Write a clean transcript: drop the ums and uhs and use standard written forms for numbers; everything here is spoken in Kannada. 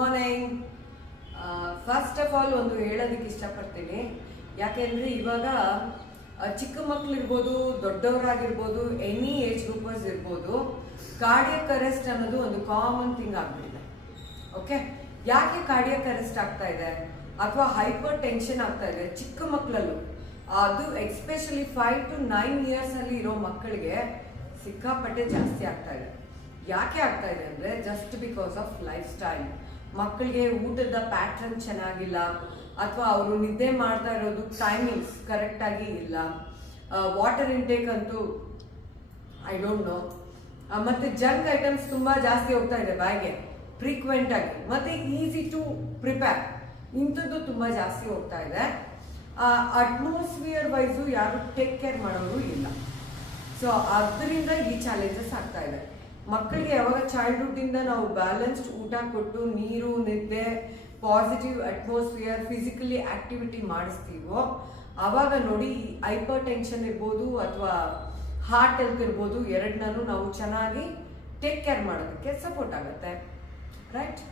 ಮಾರ್ನಿಂಗ್. ಫಸ್ಟ್ ಆಫ್ ಆಲ್ ಒಂದು ಹೇಳೋದಕ್ಕೆ ಇಷ್ಟಪಡ್ತೀನಿ. ಯಾಕೆಂದರೆ ಇವಾಗ ಚಿಕ್ಕ ಮಕ್ಕಳಿರ್ಬೋದು, ದೊಡ್ಡವರಾಗಿರ್ಬೋದು, ಎನಿ ಏಜ್ ಗ್ರೂಪರ್ಸ್ ಇರ್ಬೋದು, ಕಾರ್ಡಿಯಕ್ ಅರೆಸ್ಟ್ ಅನ್ನೋದು ಒಂದು ಕಾಮನ್ ಥಿಂಗ್ ಆಗ್ಬಿಟ್ಟಿದೆ. ಓಕೆ, ಯಾಕೆ ಕಾರ್ಡಿಯಕ್ ಅರೆಸ್ಟ್ ಆಗ್ತಾ ಇದೆ ಅಥವಾ ಹೈಪರ್ ಟೆನ್ಷನ್ ಆಗ್ತಾ ಇದೆ ಚಿಕ್ಕ ಮಕ್ಕಳಲ್ಲೂ? ಅದು ಎಕ್ಸ್ಪೆಷಲಿ 5 to 9 years ಅಲ್ಲಿ ಇರೋ ಮಕ್ಕಳಿಗೆ ಸಿಕ್ಕಾಪಟ್ಟೆ ಜಾಸ್ತಿ ಆಗ್ತಾ ಇದೆ. ಯಾಕೆ ಆಗ್ತಾ ಇದೆ ಅಂದರೆ just because of life style. ಮಕ್ಕಳಿಗೆ ಊಟದ ಪ್ಯಾಟ್ರನ್ ಚೆನ್ನಾಗಿಲ್ಲ, ಅಥವಾ ಅವರು ನಿದ್ದೆ ಮಾಡ್ತಾ ಇರೋದು ಟೈಮಿಂಗ್ಸ್ ಕರೆಕ್ಟಾಗಿ ಇಲ್ಲ. ವಾಟರ್ ಇಂಟೇಕ್ ಅಂತೂ ಐ ಡೋಂಟ್ ನೋ. ಮತ್ತು ಜಂಕ್ ಐಟಮ್ಸ್ ತುಂಬ ಜಾಸ್ತಿ ಹೋಗ್ತಾ ಇದೆ ಬಾಯಿಗೆ ಫ್ರೀಕ್ವೆಂಟ್ ಆಗಿ, ಮತ್ತು ಈಸಿ ಟು ಪ್ರಿಪೇರ್ ಇಂಥದ್ದು ತುಂಬ ಜಾಸ್ತಿ ಹೋಗ್ತಾ ಇದೆ. ಅಟ್ಮಾಸ್ಫಿಯರ್ ವೈಸು ಯಾರು ಟೇಕ್ ಕೇರ್ ಮಾಡೋರು ಇಲ್ಲ. ಸೊ ಅದರಿಂದ ಈ ಚಾಲೆಂಜಸ್ ಆಗ್ತಾ ಇದೆ. ಮಕ್ಕಳಿಗೆ ಯಾವಾಗ ಚೈಲ್ಡ್ಹುಡ್ಡಿಂದ ನಾವು ಬ್ಯಾಲೆನ್ಸ್ಡ್ ಊಟ ಕೊಟ್ಟು, ನೀರು, ನಿದ್ದೆ, ಪಾಸಿಟಿವ್ ಅಟ್ಮಾಸ್ಫಿಯರ್, ಫಿಸಿಕಲಿ ಆಕ್ಟಿವಿಟಿ ಮಾಡಿಸ್ತೀವೋ ಆವಾಗ ನೋಡಿ ಹೈಪರ್ ಟೆನ್ಷನ್ ಇರ್ಬೋದು ಅಥವಾ ಹಾರ್ಟ್ ಹೆಲ್ತ್ ಇರ್ಬೋದು, ಎರಡನ್ನೂ ನಾವು ಚೆನ್ನಾಗಿ ಟೇಕ್ ಕೇರ್ ಮಾಡೋದಕ್ಕೆ ಸಪೋರ್ಟ್ ಆಗುತ್ತೆ. ರೈಟ್?